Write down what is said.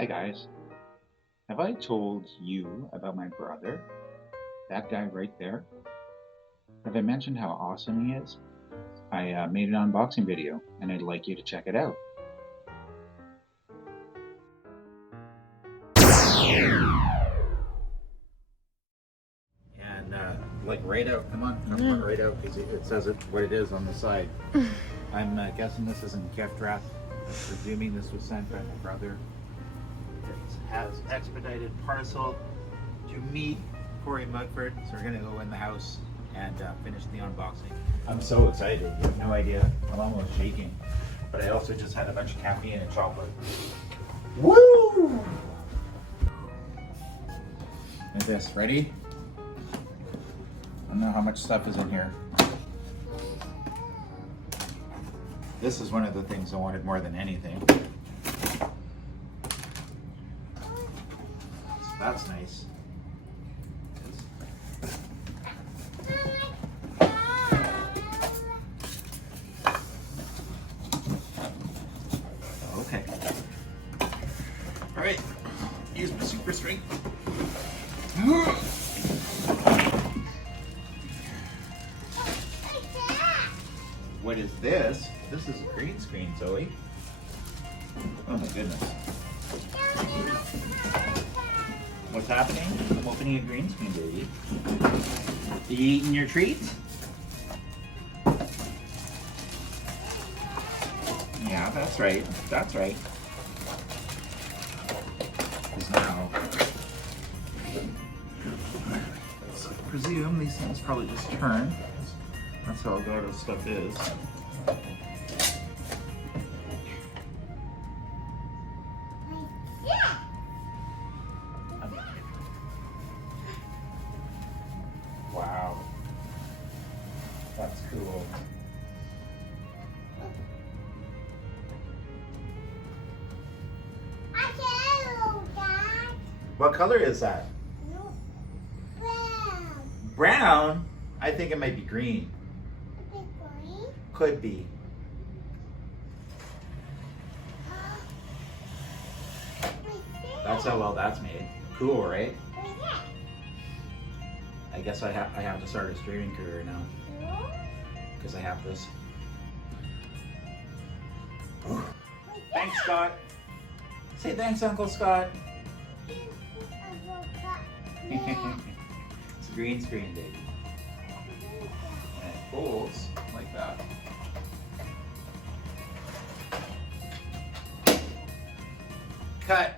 Hi guys. Have I told you about my brother? That guy right there? Have I mentioned how awesome he is? I made an unboxing video and I'd like you to check it out. And like right out, come on, right out because it says it what it is on the side. I'm guessing this isn't gift wrap. I'm presuming this was sent by my brother. It has expedited parcel to me, Corey Mugford. So we're gonna go in the house and finish the unboxing. I'm so excited. You have no idea. I'm almost shaking. But I also just had a bunch of caffeine and chocolate. Woo! And this, ready? I don't know how much stuff is in here. This is one of the things I wanted more than anything. So that's nice. Okay. All right. Use my super strength. What is this? This is a green screen, Zoe. Oh my goodness. What's happening? I'm opening a green screen, baby. You eating your treats? Yeah, that's right. That's right. Because now, so I presume these things probably just turn. That's how Elgato stuff is. Wow. That's cool. What color is that? Brown. Brown? I think it might be green. Green? Could be. That's how well that's made. Cool, right? I guess I have to start a streaming career now because I have this. Thanks, Scott. Say thanks, Uncle Scott. It's a green screen, baby. And it folds like that. Cut.